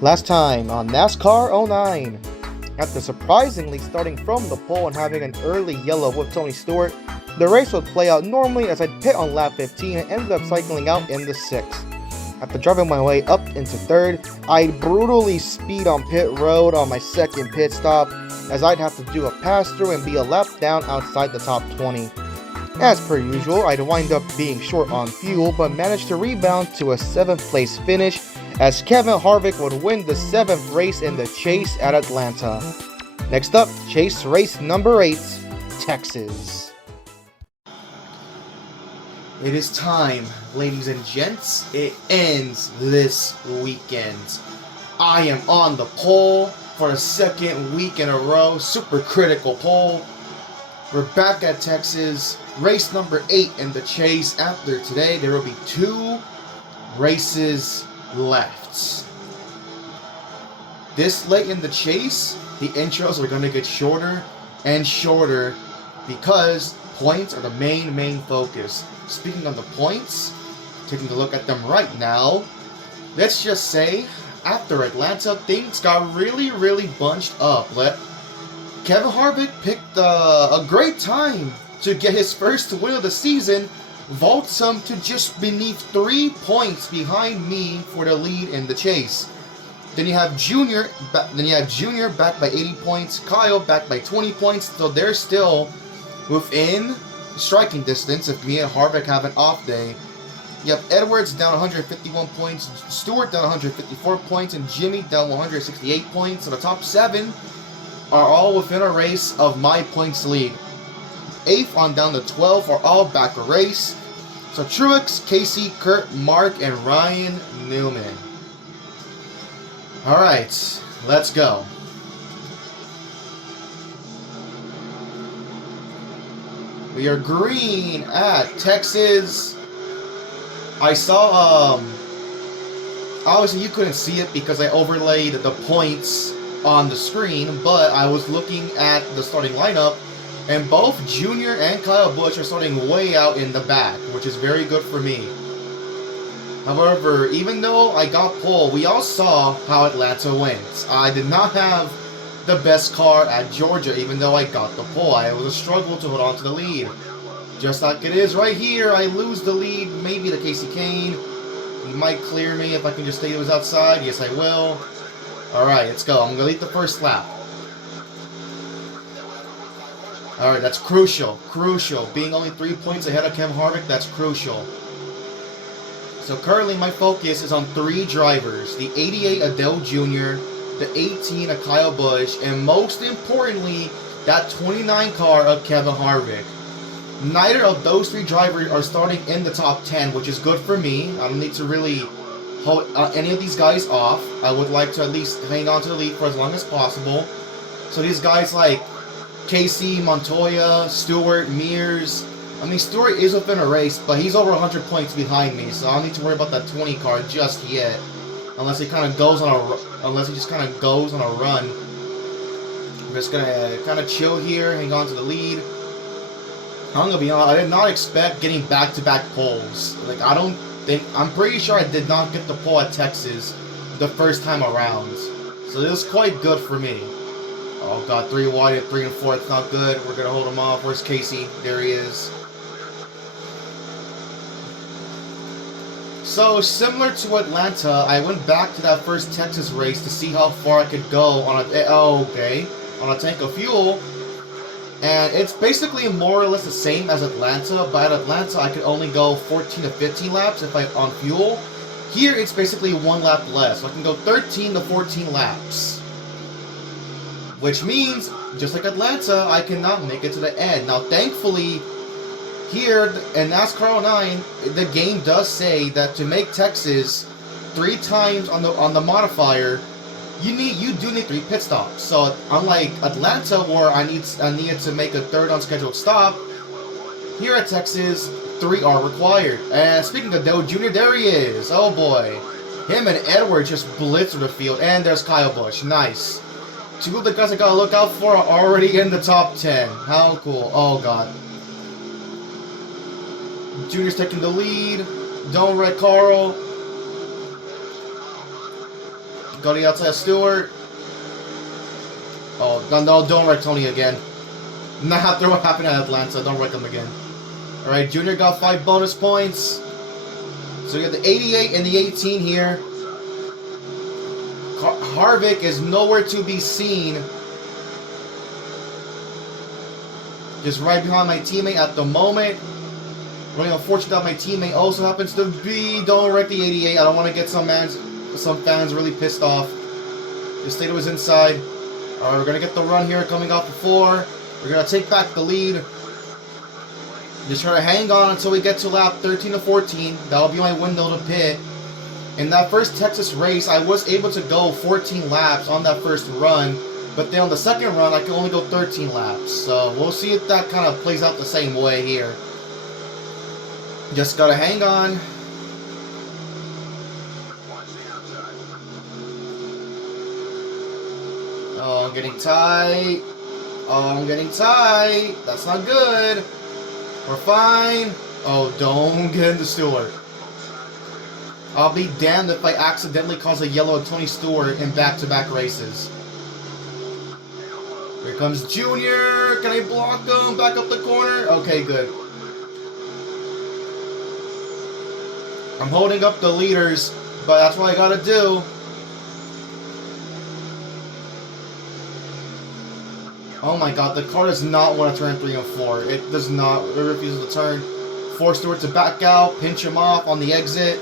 Last time on NASCAR '09, after surprisingly starting from the pole and having an early yellow with Tony Stewart, the race would play out normally as I'd pit on lap 15 and ended up cycling out in the 6th. After driving my way up into 3rd, I'd brutally speed on pit road on my second pit stop as I'd have to do a pass through and be a lap down outside the top 20. As per usual, I'd wind up being short on fuel but managed to rebound to a 7th place finish as Kevin Harvick would win the 7th race in the chase at Atlanta. Next up, chase race number 8, Texas. It is time, ladies and gents. It ends this weekend. I am on the pole for a second week in a row, super critical pole. We're back at Texas, race number 8 in the chase. After today, there will be 2 races left. This late in the chase, the intros are going to get shorter and shorter because points are the main focus. Speaking of the points, taking a look at them right now, let's just say after Atlanta, things got really bunched up. Kevin Harvick picked a great time to get his first win of the season, vaults him to just beneath 3 points behind me for the lead in the chase. Then you have Junior back by 80 points, Kyle back by 20 points, so they're still within striking distance if me and Harvick have an off day. You have Edwards down 151 points, Stewart down 154 points, and Jimmy down 168 points. So the top 7 are all within a race of my points lead. 8th on down to 12 are all back a race. So Truex, Casey, Kurt, Mark, and Ryan Newman. Alright, let's go. We are green at Texas. I saw, obviously you couldn't see it because I overlaid the points on the screen, but I was looking at the starting lineup, and both Junior and Kyle Busch are starting way out in the back, which is very good for me. However, even though I got pole, we all saw how Atlanta went. I did not have the best car at Georgia, even though I got the pole. It was a struggle to hold on to the lead. Just like it is right here, I lose the lead, maybe to Casey Kane. He might clear me if I can just stay to his outside. Yes, I will. Alright, let's go. I'm going to lead the first lap. Alright, that's crucial. Crucial. Being only 3 points ahead of Kevin Harvick, that's crucial. So currently my focus is on 3 drivers. The 88 Adele Jr., the 18 of Kyle Busch, and most importantly, that 29 car of Kevin Harvick. Neither of those 3 drivers are starting in the top 10, which is good for me. I don't need to really hold any of these guys off. I would like to at least hang on to the lead for as long as possible. So these guys like Casey, Montoya, Stewart, Mears. I mean, Stewart is within a race, but he's over 100 points behind me, so I don't need to worry about that 20 car just yet. Unless he kind of goes on just kind of goes on a run. I'm just gonna kind of chill here, hang on to the lead. I'm gonna be honest, I did not expect getting back-to-back poles. I'm pretty sure I did not get the pole at Texas the first time around. So this is quite good for me. Oh god, 3 wide at 3 and 4, it's not good. We're gonna hold him off. Where's Casey? There he is. So, similar to Atlanta, I went back to that first Texas race to see how far I could go on a tank of fuel. And it's basically more or less the same as Atlanta, but at Atlanta I could only go 14 to 15 laps if I'm on fuel. Here it's basically 1 lap less, so I can go 13 to 14 laps. Which means, just like Atlanta, I cannot make it to the end. Now thankfully, here in NASCAR '09, the game does say that to make Texas 3 times on the modifier, you do need 3 pit stops. So unlike Atlanta, where I needed to make a 3rd unscheduled stop, here at Texas 3 are required. And speaking of Dale Jr., there he is. Oh boy, him and Edwards just blitzed through the field. And there's Kyle Busch. Nice. 2 of the guys I gotta look out for are already in the top 10. How cool. Oh god. Junior's taking the lead. Don't wreck Carl. Go to the outside of Stewart. Oh, no, don't wreck Tony again. Not after what happened at Atlanta, don't wreck him again. Alright, Junior got 5 bonus points. So we got the 88 and the 18 here. Harvick is nowhere to be seen. Just right behind my teammate at the moment. Really unfortunate that my teammate also happens to be. Don't wreck the 88. I don't want to get some fans really pissed off. Just stay to his inside. Alright, we're going to get the run here coming off the floor. We're going to take back the lead. Just try to hang on until we get to lap 13 to 14. That'll be my window to pit. In that first Texas race, I was able to go 14 laps on that first run. But then on the second run, I could only go 13 laps. So we'll see if that kind of plays out the same way here. Just got to hang on. Oh, I'm getting tight. Oh, I'm getting tight. That's not good. We're fine. Oh, don't get into Stewart. I'll be damned if I accidentally cause a yellow at Tony Stewart in back-to-back races. Here comes Junior. Can I block him? Back up the corner. Okay, good. I'm holding up the leaders, but that's what I gotta do. Oh my god, the car does not want to turn 3 and 4. It does not. It refuses to turn. Force Stewart to back out, pinch him off on the exit.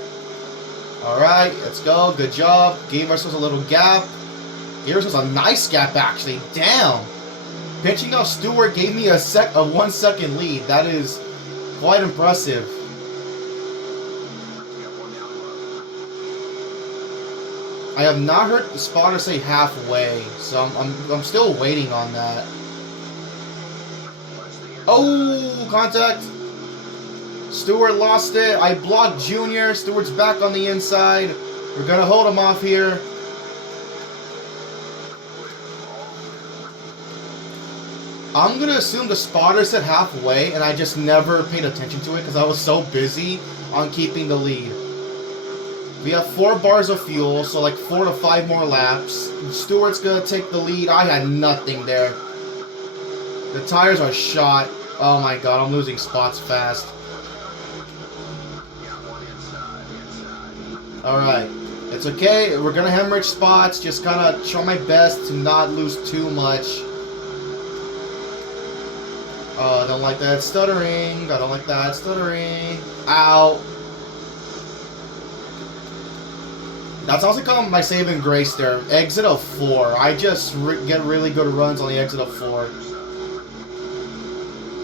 Alright, let's go. Good job. Gave ourselves a little gap. Gave ourselves a nice gap, actually. Damn. Pinching off Stewart gave me a 1 second lead. That is quite impressive. I have not heard the spotter say halfway, so I'm still waiting on that. Oh, contact. Stewart lost it. I blocked Junior. Stewart's back on the inside. We're going to hold him off here. I'm going to assume the spotter said halfway, and I just never paid attention to it because I was so busy on keeping the lead. We have 4 bars of fuel, so like 4 to 5 more laps. Stewart's going to take the lead. I had nothing there. The tires are shot. Oh my god, I'm losing spots fast. Alright, it's okay. We're going to hemorrhage spots. Just kind of try my best to not lose too much. Oh, I don't like that stuttering. I don't like that stuttering. Ow. That's also kind of my saving grace there. Exit of 4. I just get really good runs on the exit of 4.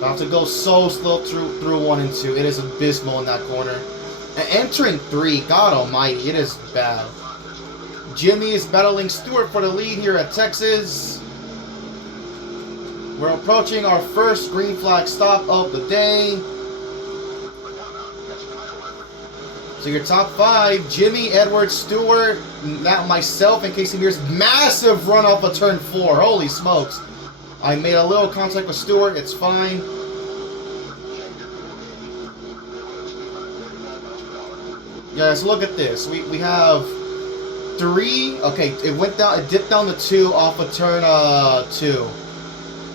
I have to go so slow through 1 and 2. It is abysmal in that corner. And entering 3, God almighty, it is bad. Jimmy is battling Stewart for the lead here at Texas. We're approaching our first green flag stop of the day. So your top 5, Jimmy, Edwards, Stewart, not myself in case he hears massive run off of turn 4. Holy smokes. I made a little contact with Stewart, it's fine. Yeah, so look at this. We have 3, okay, it dipped down to 2 off of turn 2.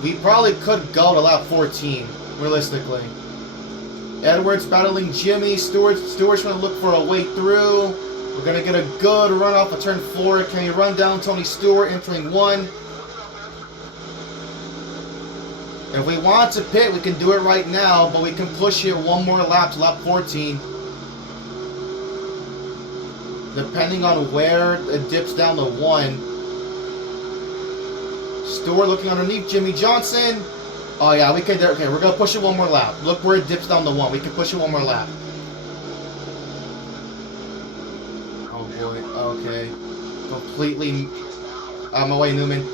We probably could go to lap 14, realistically. Edwards battling Jimmy. Stewart's going to look for a way through. We're going to get a good run off of turn 4. Can we run down Tony Stewart entering 1? If we want to pit, we can do it right now, but we can push it 1 more lap to lap 14. Depending on where it dips down to 1. Stewart looking underneath Jimmy Johnson. Oh yeah, we can. Okay, we're gonna push it 1 more lap. Look where it dips down to 1. We can push it 1 more lap. Oh boy. Okay. Completely. Out of my way, Newman.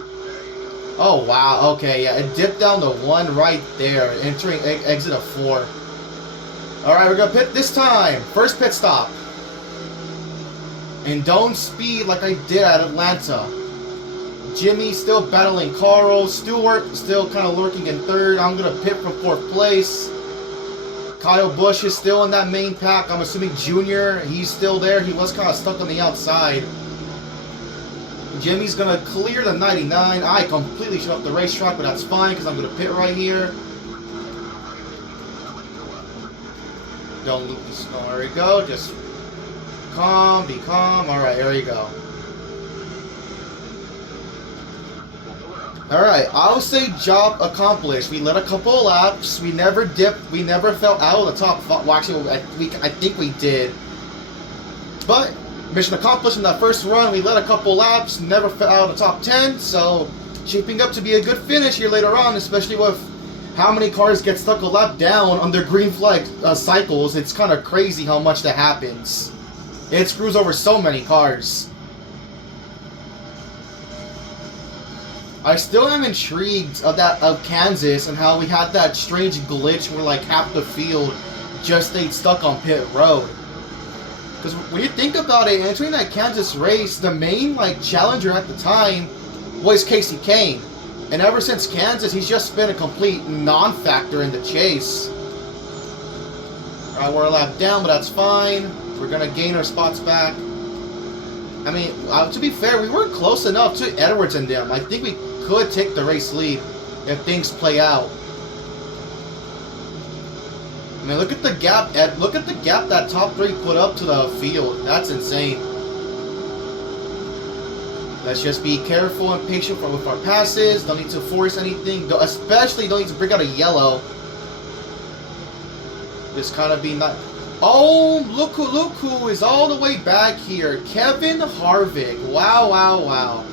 Oh wow. Okay, yeah, it dipped down to 1 right there, entering exit of 4. All right, we're gonna pit this time. First pit stop. And don't speed like I did at Atlanta. Jimmy still battling Carl. Stewart still kind of lurking in 3rd. I'm going to pit from 4th place. Kyle Busch is still in that main pack. I'm assuming Junior, he's still there. He was kind of stuck on the outside. Jimmy's gonna clear the 99. I completely shut up the racetrack, but that's fine because I'm gonna pit right here. Don't loop the snow. There we go. Just calm, be calm. Alright, there you go. Alright, I'll say job accomplished. We led a couple of laps. We never dipped. We never fell out of the top. Well, actually, I think we did. But mission accomplished in that first run. We led a couple laps. Never fell out of the top 10. So, shaping up to be a good finish here later on, especially with how many cars get stuck a lap down on their green flag cycles. It's kind of crazy how much that happens. It screws over so many cars. I still am intrigued of Kansas and how we had that strange glitch where like half the field just stayed stuck on pit road. Because when you think about it, entering that Kansas race, the main like challenger at the time was Casey Kane. And ever since Kansas, he's just been a complete non-factor in the chase. Alright, we're a lap down, but that's fine. We're going to gain our spots back. I mean, to be fair, we weren't close enough to Edwards and them. I think we could take the race lead if things play out. I mean, look at the gap. Look at the gap that top three put up to the field. That's insane. Let's just be careful and patient with our passes. Don't need to force anything. Especially don't need to bring out a yellow. Just kind of be not. Oh, look who is all the way back here. Kevin Harvick. Wow, wow, wow.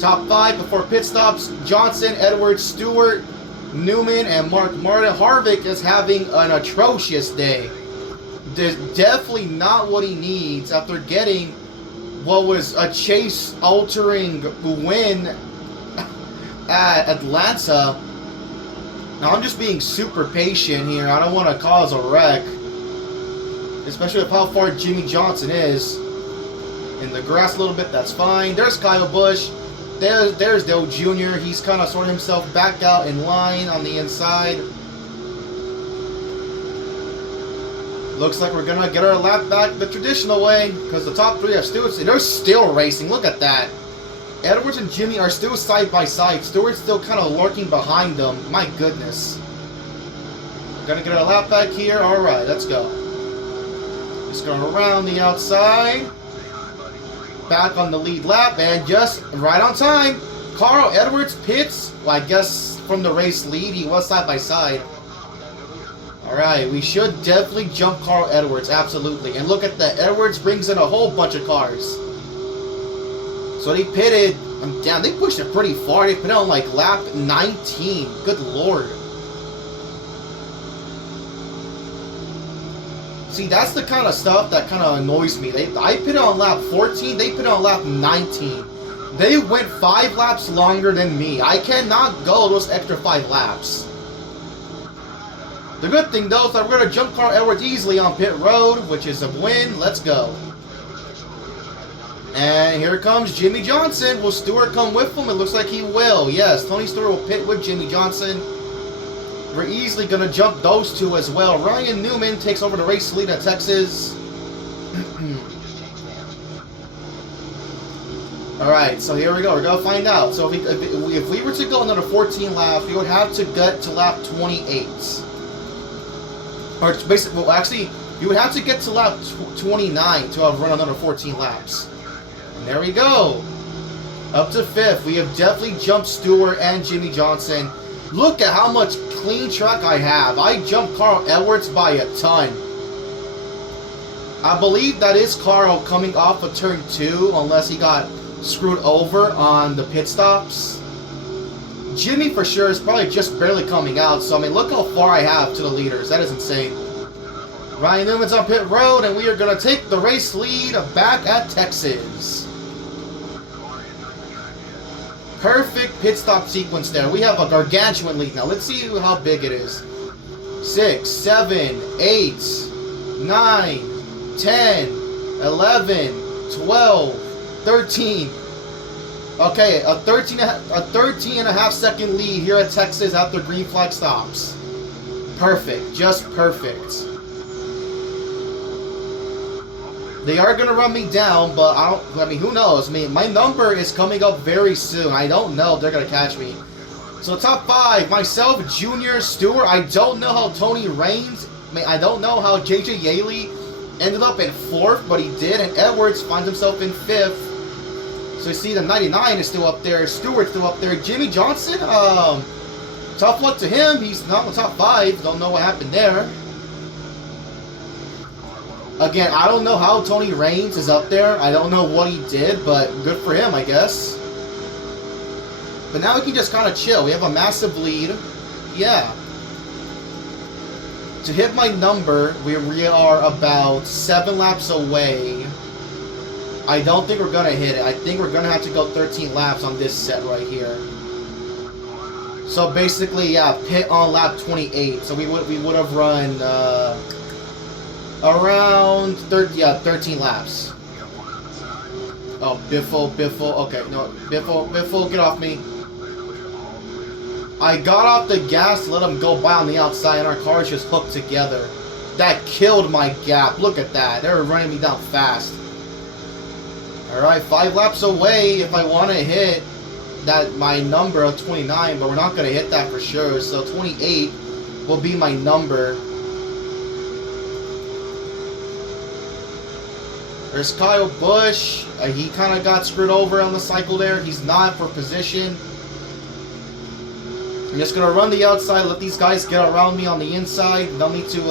Top 5 before pit stops. Johnson, Edwards, Stewart, Newman, and Mark Martin. Harvick is having an atrocious day. There's definitely not what he needs after getting what was a chase-altering win at Atlanta. Now, I'm just being super patient here. I don't want to cause a wreck. Especially with how far Jimmy Johnson is. In the grass a little bit, that's fine. There's Kyle Busch. There's Dale Jr. He's kind of sorting himself back out in line on the inside. Looks like we're going to get our lap back the traditional way. Because the top 3 are still... They're still racing. Look at that. Edwards and Jimmy are still side by side. Stewart's still kind of lurking behind them. My goodness. Gonna get our lap back here. Alright, let's go. Just going around the outside. Back on the lead lap. And just right on time. Carl Edwards pits. Well, I guess from the race lead, he was side by side. Alright, we should definitely jump Carl Edwards. Absolutely. And look at that. Edwards brings in a whole bunch of cars. So they pitted. Damn, they pushed it pretty far. They pitted on like lap 19. Good lord. See, that's the kind of stuff that kind of annoys me. I pitted on lap 14. They pitted on lap 19. They went 5 laps longer than me. I cannot go those extra 5 laps. The good thing, though, is that we're going to jump Carl Edwards easily on pit road, which is a win. Let's go. And here comes Jimmy Johnson. Will Stewart come with him? It looks like he will. Yes, Tony Stewart will pit with Jimmy Johnson. We're easily going to jump those two as well. Ryan Newman takes over the race lead at Texas. Alright, so here we go. We're going to find out. So if we were to go another 14 laps, we would have to get to lap 28. Or basically, well, actually, you would have to get to lap 29 to have run another 14 laps. And there we go. Up to 5th. We have definitely jumped Stewart and Jimmy Johnson. Look at how much clean track I have. I jumped Carl Edwards by a ton. I believe that is Carl coming off of turn 2, unless he got screwed over on the pit stops. Jimmy for sure is probably just barely coming out. So, I mean, look how far I have to the leaders. That is insane. Ryan Newman's on pit road, and we are going to take the race lead back at Texas. Perfect pit stop sequence there. We have a gargantuan lead now. Let's see how big it is. 6, 7, 8, 9, 10, 11, 12, 13. Okay, a 13 and a half second lead here at Texas after green flag stops. Perfect, just perfect. They are going to run me down, but I mean, who knows? I mean, my number is coming up very soon. I don't know if they're going to catch me. So top 5, myself, Junior, Stewart. I don't know how Tony Raines, I don't know how JJ Yaley ended up in 4th, but he did. And Edwards finds himself in 5th. So you see the 99 is still up there. Stewart's still up there. Jimmy Johnson, tough luck to him. He's not in the top 5. Don't know what happened there. Again, I don't know how Tony Raines is up there. I don't know what he did, but good for him, I guess. But now we can just kind of chill. We have a massive lead. Yeah. To hit my number, we are about 7 laps away. I don't think we're going to hit it. I think we're going to have to go 13 laps on this set right here. So basically, yeah, pit on lap 28. So we would have run around 13 laps. Oh, Biffle. Okay, no, Biffle, get off me. I got off the gas to let him go by on the outside, and our cars just hooked together. That killed my gap. Look at that. They were running me down fast. Alright, 5 laps away if I want to hit my number of 29, but we're not going to hit that for sure. So 28 will be my number. There's Kyle Busch. He kind of got screwed over on the cycle there. He's not for position. I'm just going to run the outside, let these guys get around me on the inside. Don't need to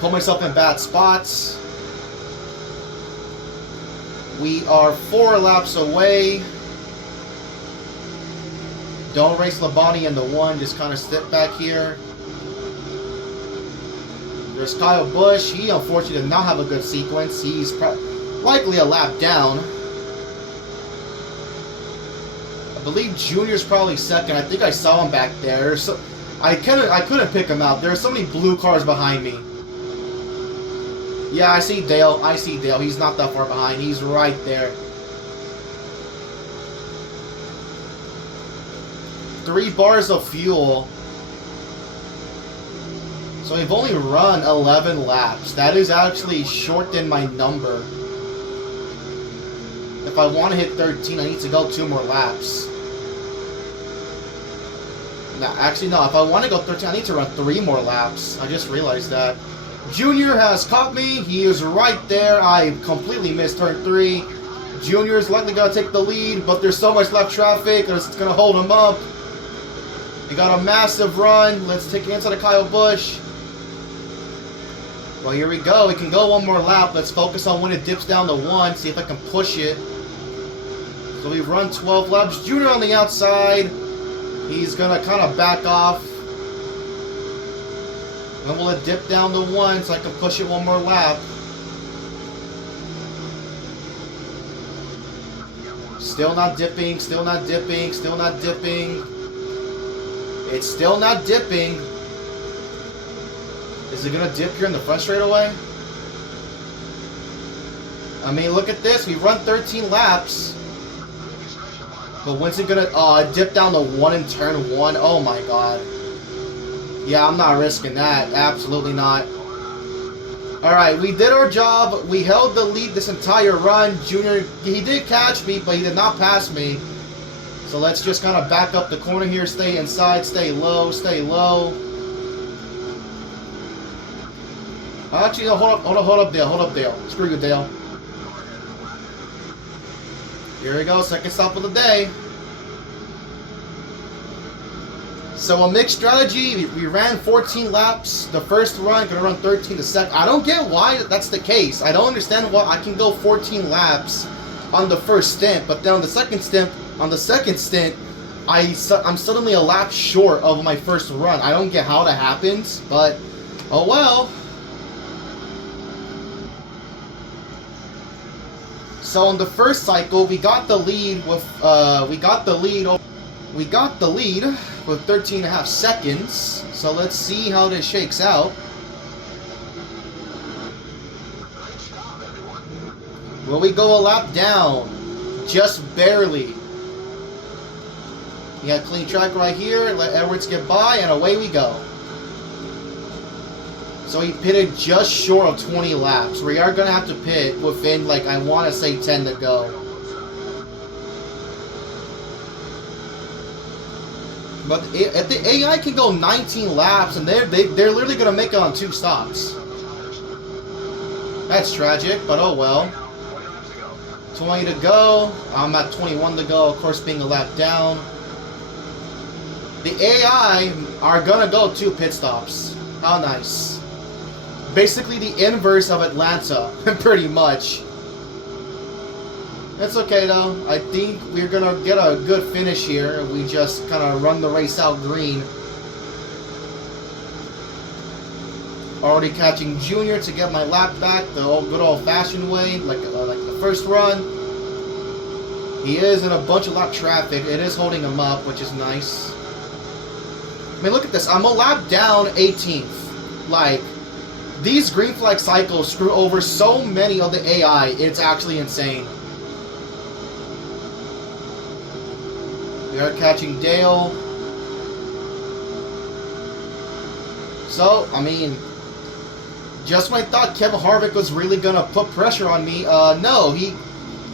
put myself in bad spots. We are 4 laps away. Don't race Labonte in the 1. Just kind of step back here. There's Kyle Busch. He unfortunately did not have a good sequence. He's likely a lap down. I believe Junior's probably 2nd. I think I saw him back there. So I couldn't pick him out. There are so many blue cars behind me. Yeah, I see Dale. He's not that far behind. He's right there. 3 bars of fuel. So we've only run 11 laps. That is actually short than my number. If I want to hit 13, I need to go 2 more laps. No, actually, no. If I want to go 13, I need to run 3 more laps. I just realized that. Junior has caught me. He is right there. I completely missed turn 3. Junior is likely going to take the lead, but there's so much left traffic, it's going to hold him up. He got a massive run. Let's take it inside of Kyle Busch. Well, here we go. We can go 1 more lap. Let's focus on when it dips down to 1. See if I can push it. So we've run 12 laps. Junior on the outside. He's going to kind of back off. Then we'll let it dip down to 1 so I can push it 1 more lap. Still not dipping. Still not dipping. Still not dipping. It's still not dipping. Is it going to dip here in the front straightaway? I mean, look at this. We run 13 laps. But when's it going to... dip down to 1 in turn 1. Oh, my God. Yeah, I'm not risking that. Absolutely not. Alright, we did our job. We held the lead this entire run. Junior, he did catch me, but he did not pass me. So let's just kind of back up the corner here. Stay inside. Stay low. Stay low. Actually, no, hold up, Dale. Screw you, Dale. Here we go, 2nd stop of the day. So a mixed strategy. We ran 14 laps the first run, gonna run 13 the second. I don't get why that's the case. I don't understand why I can go 14 laps on the first stint, but then on the second stint, I'm suddenly a lap short of my first run. I don't get how that happens, but oh well. So on the first cycle, we got the lead with 13.5 seconds. So let's see how this shakes out. Will we go a lap down? Just barely. We got clean track right here. Let Edwards get by, and away we go. So he pitted just short of 20 laps. We are going to have to pit within, like, I want to say 10 to go. But if the AI can go 19 laps, and they're literally going to make it on 2 stops. That's tragic, but oh well. 20 to go. I'm at 21 to go, of course being a lap down. The AI are going to go 2 pit stops. How nice. Basically the inverse of Atlanta, pretty much. That's okay though. I think we're gonna get a good finish here. We just kind of run the race out green. Already catching Junior to get my lap back the good old-fashioned way, like the first run. He is in a bunch of lap traffic. It is holding him up, which is nice. I mean, look at this. I'm a lap down 18th. Like, these green flag cycles screw over so many of the AI. It's actually insane. We are catching Dale. So, I mean, just when I thought Kevin Harvick was really going to put pressure on me, no, he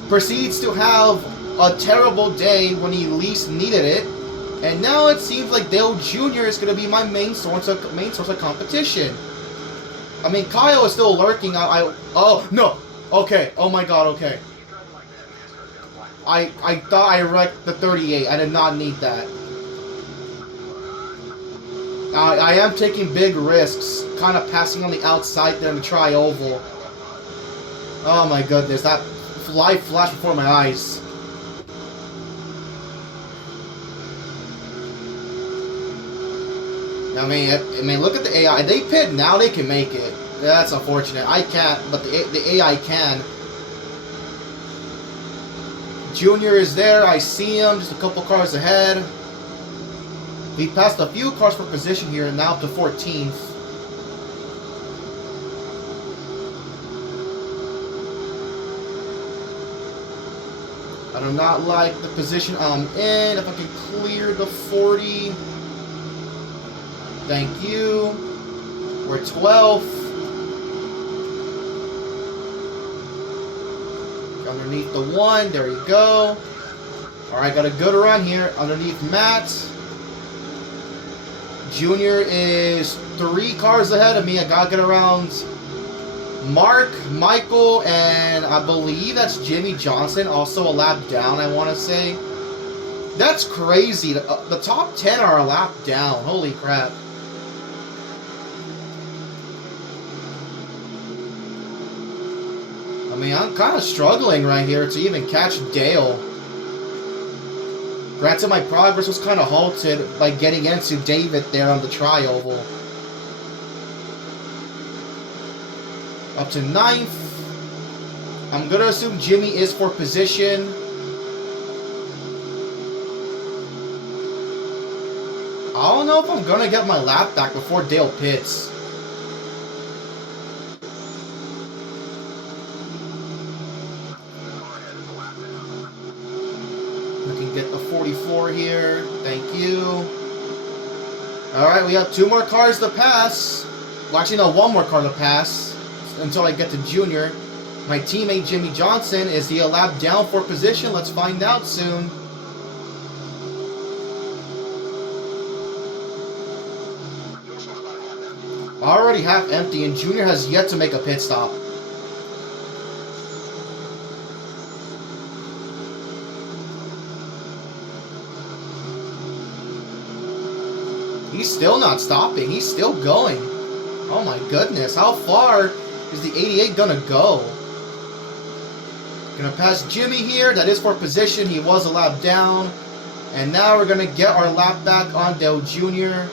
proceeds to have a terrible day when he least needed it. And now it seems like Dale Jr. is going to be my main source of competition. I mean, Kyle is still lurking. Oh, no. Okay. Oh, my God. Okay. I thought I wrecked the 38. I did not need that. I am taking big risks. Kind of passing on the outside there in the tri-oval. Oh, my goodness. That light flashed before my eyes. I mean, look at the AI. They pit now, they can make it. That's unfortunate. I can't, but the AI can. Junior is there. I see him, just a couple cars ahead. We passed a few cars for position here, and now up to 14th. I do not like the position I'm in. If I can clear the 40. Thank you. We're 12th. Underneath the 1. There you go. Alright, got a good run here. Underneath Matt. Junior is 3 cars ahead of me. I gotta get around Mark, Michael, and I believe that's Jimmy Johnson. Also a lap down, I want to say. That's crazy. The top 10 are a lap down. Holy crap. I mean, I'm kind of struggling right here to even catch Dale. Granted, my progress was kind of halted by getting into David there on the tri-oval. Up to 9th. I'm going to assume Jimmy is for position. I don't know if I'm going to get my lap back before Dale pits. Get the 44 here. Thank you. Alright, we have 2 more cars to pass. Well, actually, no, 1 more car to pass until I get to Junior. My teammate Jimmy Johnson, is he a lap down for position? Let's find out soon. Already half empty, and Junior has yet to make a pit stop. He's still not stopping. He's still going. Oh my goodness. How far is the 88 gonna go? Gonna pass Jimmy here. That is for position. He was a lap down. And now we're gonna get our lap back on Dale Jr.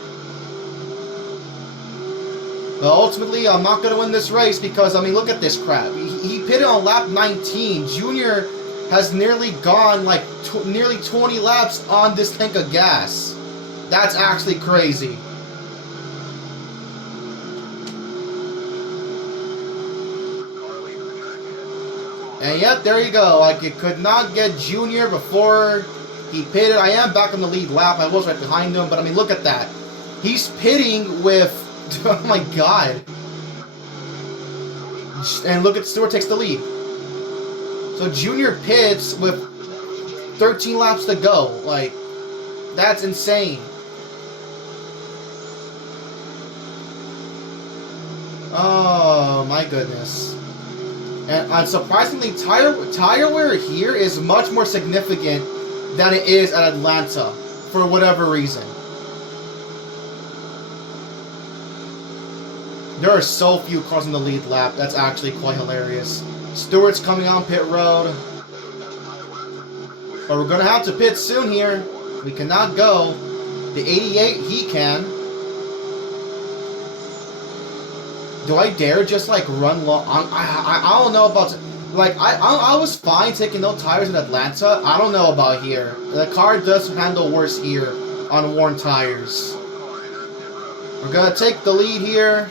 But ultimately, I'm not gonna win this race because, I mean, look at this crap. He pitted on lap 19. Junior has nearly gone like nearly 20 laps on this tank of gas. That's actually crazy. And yep, there you go. Like, it could not get Junior before he pitted. I am back on the lead lap. I was right behind him, but I mean, look at that. He's pitting with... Oh my god. And look at Stewart takes the lead. So Junior pits with 13 laps to go. Like, that's insane. Oh my goodness. And unsurprisingly, tire wear here is much more significant than it is at Atlanta, for whatever reason. There are so few cars in the lead lap. That's actually quite hilarious. Stewart's coming on pit road. But we're going to have to pit soon here. We cannot go. The 88, he can. Do I dare just, like, run long? I don't know about... Like, I was fine taking no tires in Atlanta. I don't know about here. The car does handle worse here on worn tires. We're going to take the lead here.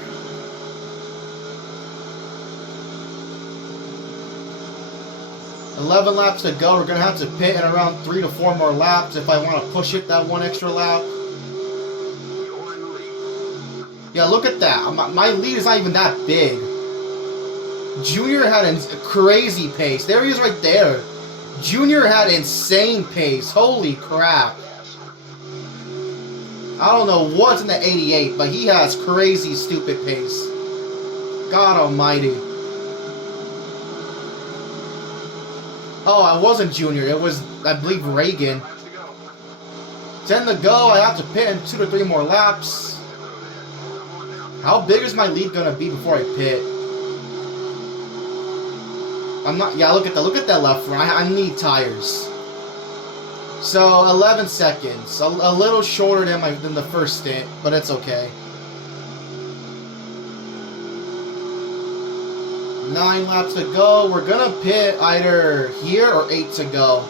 $11 laps to go. We're going to have to pit in around 3 to 4 more laps if I want to push it that one extra lap. Yeah, look at that. My lead is not even that big. Junior had a crazy pace. There he is right there. Junior had insane pace. Holy crap. I don't know what's in the 88, but he has crazy stupid pace. God almighty. Oh, it wasn't Junior. It was, I believe, Reagan. 10 to go. I have to pit in 2 to 3 more laps. How big is my lead gonna be before I pit? I'm not. Yeah, look at that left front. I need tires. So 11 seconds, a little shorter than the first stint, but it's okay. 9 laps to go. We're gonna pit either here or 8 to go.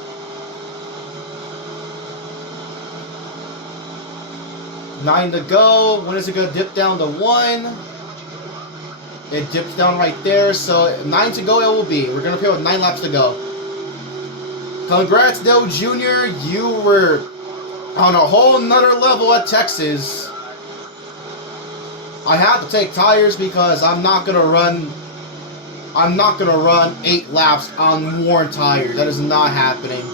9 to go. When is it gonna dip down to 1? It dips down right there. So 9 to go it will be. We're gonna pit with 9 laps to go. Congrats, Dale Jr. You were on a whole nother level at Texas. I have to take tires because I'm not gonna run 8 laps on worn tires. That is not happening.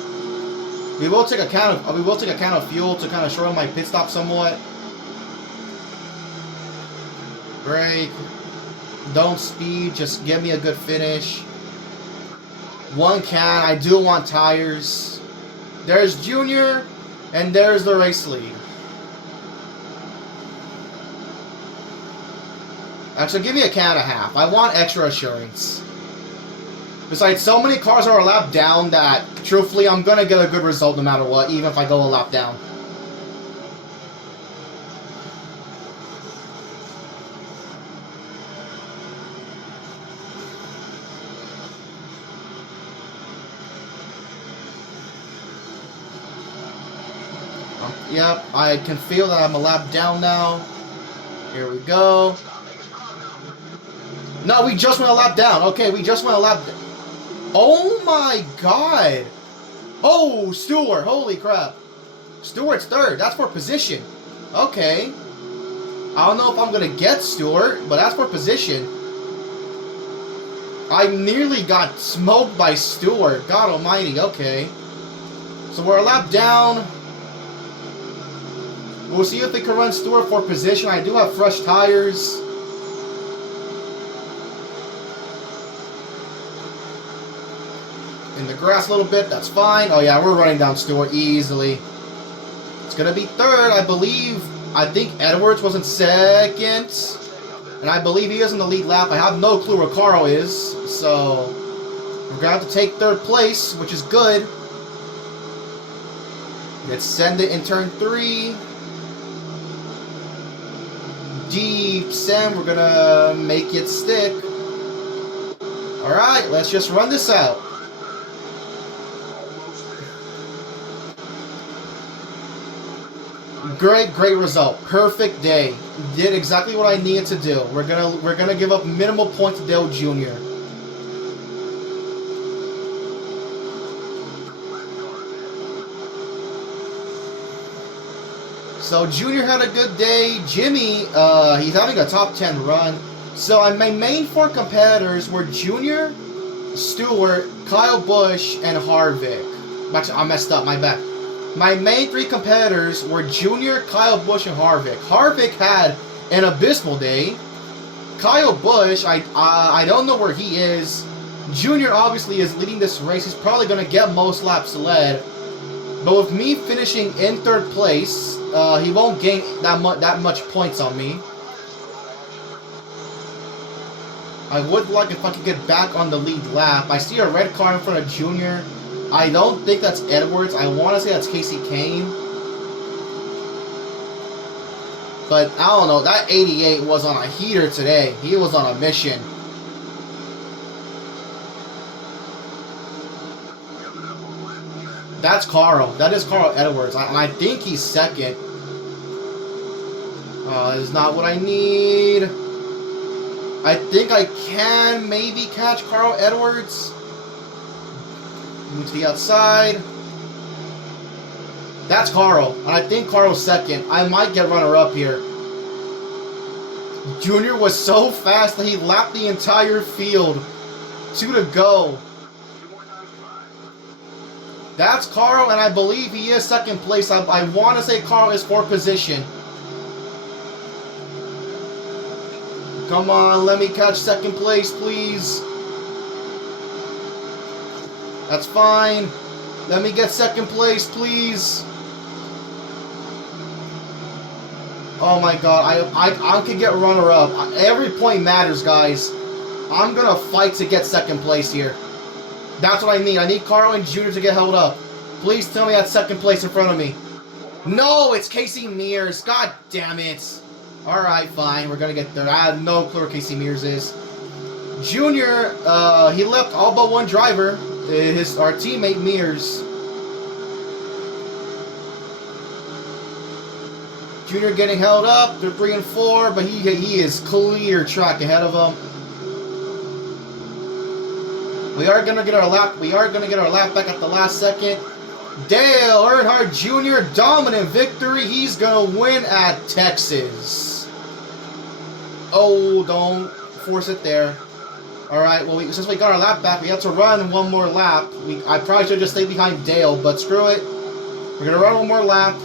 We will take account of fuel to kind of shorten my pit stop somewhat. Brake. Don't speed. Just give me a good finish. 1 can. I do want tires. There's Junior, and there's the race lead. Actually, give me a can and a half. I want extra assurance. Besides, so many cars are a lap down that, truthfully, I'm going to get a good result no matter what, even if I go a lap down. Yep, I can feel that I'm a lap down now. Here we go. No, we just went a lap down. Okay, we just went a lap down. Oh my god. Oh, Stewart. Holy crap. Stewart's third. That's for position. Okay. I don't know if I'm going to get Stewart, but that's for position. I nearly got smoked by Stewart. God almighty. Okay. So we're a lap down. We'll see if they can run Stewart for position. I do have fresh tires. In the grass a little bit, that's fine. Oh yeah, we're running down Stewart easily. It's going to be third, I believe. I think Edwards was in second. And I believe he is in the lead lap. I have no clue where Carl is. So, we're going to have to take third place, which is good. Let's send it in turn 3. Deep send, we're gonna make it stick. Alright, let's just run this out. Great result. Perfect day. Did exactly what I needed to do. We're gonna give up minimal points to Dale Jr. So Junior had a good day. Jimmy, he's having a top 10 run. So my main 4 competitors were Junior, Stewart, Kyle Busch, and Harvick. Actually, I messed up, my bad. My main 3 competitors were Junior, Kyle Busch, and Harvick. Harvick had an abysmal day. Kyle Busch, I don't know where he is. Junior obviously is leading this race. He's probably going to get most laps led. But with me finishing in 3rd place, he won't gain that much points on me. I would like if I could get back on the lead lap. I see a red car in front of Junior. I don't think that's Edwards. I want to say that's Casey Kane. But I don't know. That 88 was on a heater today. He was on a mission. That's Carl. That is Carl Edwards. And I think he's 2nd. That is not what I need. I think I can maybe catch Carl Edwards. Move to the outside. That's Carl. And I think Carl's 2nd. I might get runner-up here. Junior was so fast that he lapped the entire field. 2 to go. That's Carl, and I believe he is 2nd place. I want to say Carl is 4th position. Come on, let me catch 2nd place, please. That's fine. Let me get 2nd place, please. Oh my god, I can get runner-up. Every point matters, guys. I'm going to fight to get 2nd place here. That's what I need. I need Carl and Junior to get held up. Please tell me that's 2nd place in front of me. No, it's Casey Mears. God damn it. Alright, fine. We're going to get there. I have no clue where Casey Mears is. Junior, he left all but 1 driver. Our teammate Mears. Junior getting held up. They're 3 and 4, but he is clear track ahead of them. We are gonna get our lap. We are gonna get our lap back at the last second. Dale Earnhardt Jr. dominant victory. He's gonna win at Texas. Oh, don't force it there. All right. Well, since we got our lap back, we have to run 1 more lap. I probably should just stay behind Dale, but screw it. We're gonna run 1 more lap.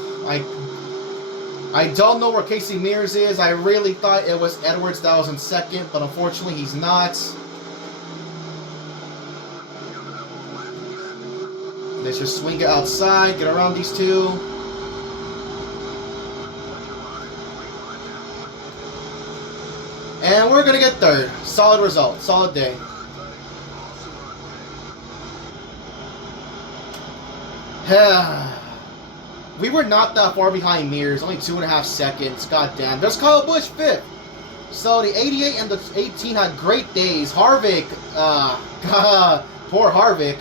I don't know where Casey Mears is. I really thought it was Edwards that was in 2nd, but unfortunately he's not. Let's just swing it outside, get around these 2. And we're going to get 3rd. Solid result. Solid day. We were not that far behind Mears. Only 2.5 seconds. God damn. There's Kyle Busch 5th. So the 88 and the 18 had great days. Harvick. Poor Harvick.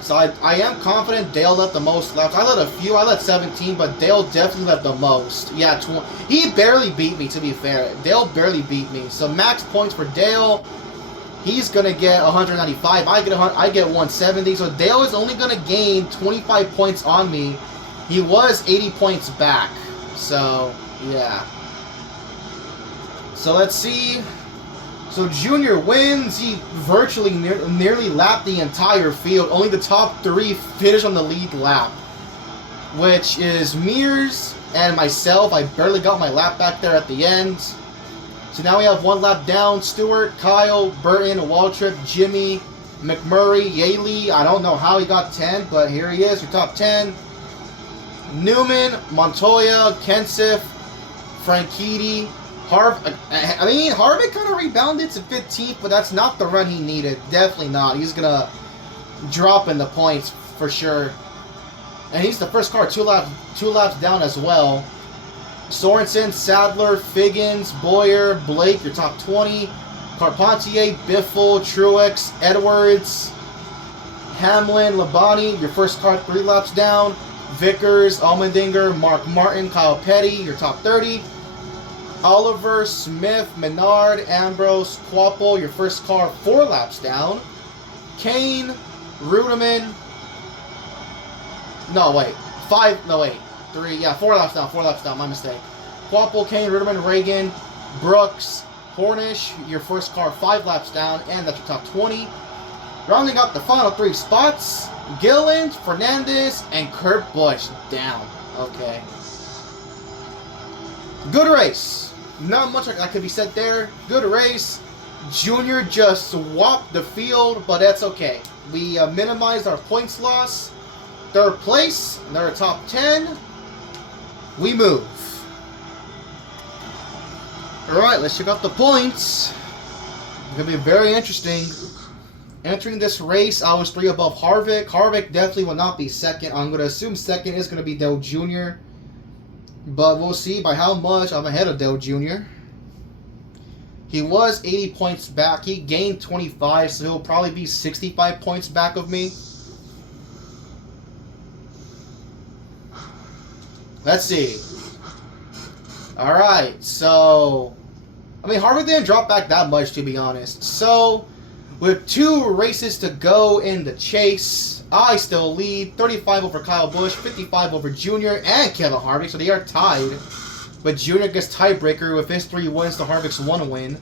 So I am confident Dale led the most laps. I led a few. I led 17, but Dale definitely led the most. Yeah, 20. He barely beat me, to be fair. Dale barely beat me. So max points for Dale. He's going to get 195. I get 170. So Dale is only going to gain 25 points on me. He was 80 points back. So, yeah. So let's see. So Junior wins. He virtually nearly lapped the entire field. Only the top 3 finish on the lead lap, which is Mears and myself. I barely got my lap back there at the end. So now we have 1 lap down. Stewart, Kyle, Burton, Waltrip, Jimmy, McMurray, Yaley. I don't know how he got 10, but here he is, your top 10. Newman, Montoya, Kenseth, Franchitti, Harvick kind of rebounded to 15th, but that's not the run he needed. Definitely not. He's going to drop in the points for sure. And he's the first car 2 laps down as well. Sorensen, Sadler, Figgins, Boyer, Blake, your top 20. Carpentier, Biffle, Truex, Edwards, Hamlin, Labonte, your first car 3 laps down. Vickers, Allmendinger, Mark Martin, Kyle Petty, your top 30. Oliver, Smith, Menard, Ambrose, Quapple, your first car 4 laps down. Kane, Ruderman. No, wait. 5, no, wait. 3, yeah, 4 laps down, my mistake. Quapple, Kane, Ruderman, Reagan, Brooks, Hornish, your first car 5 laps down, and that's your top 20. Rounding out the final 3 spots, Gilland, Fernandez, and Kurt Busch down. Okay. Good race. Not much that could be said there. Good race. Junior just swapped the field, but that's okay. We minimized our points loss. 3rd place, another top 10. We move. Alright, let's check out the points. It's going to be very interesting. Entering this race, I was 3 above Harvick. Harvick definitely will not be second. I'm going to assume second is going to be Dale Jr. But we'll see by how much I'm ahead of Dale Jr. He was 80 points back. He gained 25, so he'll probably be 65 points back of me. Let's see. Alright, so... I mean, Harvick didn't drop back that much, to be honest. So, with 2 races to go in the chase, I still lead. 35 over Kyle Busch, 55 over Junior and Kevin Harvick, so they are tied. But Junior gets tiebreaker with his 3 wins to Harvick's 1 win.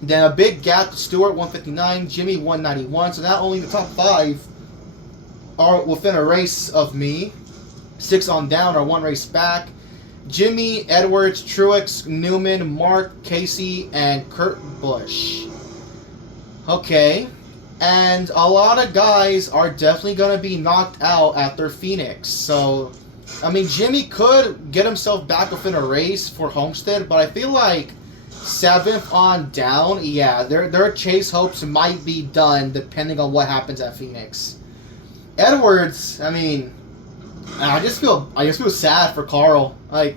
Then a big gap to Stewart, 159, Jimmy, 191. So not only the top 5 are within a race of me. 6 on down are 1 race back. Jimmy, Edwards, Truex, Newman, Mark, Casey, and Kurt Busch. Okay. And a lot of guys are definitely going to be knocked out after Phoenix. So, I mean, Jimmy could get himself back within a race for Homestead, but I feel like 7th on down, yeah, their chase hopes might be done depending on what happens at Phoenix. Edwards, I mean, I just feel sad for Carl. Like,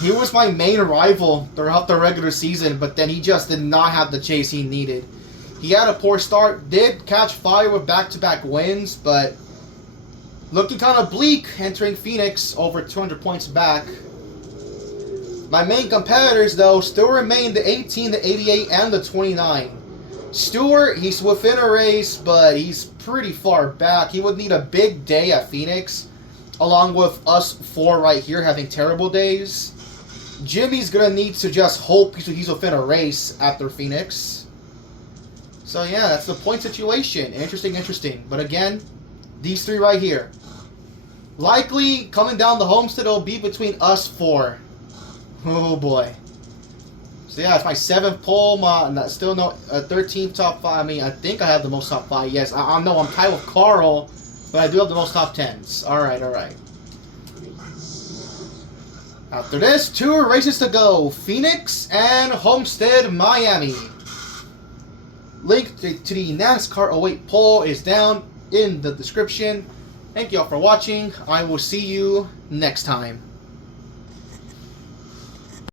he was my main rival throughout the regular season, but then he just did not have the chase he needed. He had a poor start, did catch fire with back-to-back wins, but looking kind of bleak entering Phoenix, over 200 points back. My main competitors, though, still remain the 18, the 88, and the 29. Stewart, he's within a race, but he's pretty far back. He would need a big day at Phoenix, along with us 4 right here having terrible days. Jimmy's going to need to just hope he's within a race after Phoenix. So yeah, that's the point situation. Interesting. But again, these 3 right here. Likely, coming down the Homestead, it'll be between us 4. Oh boy. So yeah, it's my 7th pole, still no 13th top 5. I mean, I think I have the most top 5. Yes, I know I'm tied with Carl, but I do have the most top 10s. Alright. After this, 2 races to go. Phoenix and Homestead, Miami. Link to the NASCAR 08 poll is down in the description. Thank you all for watching. I will see you next time.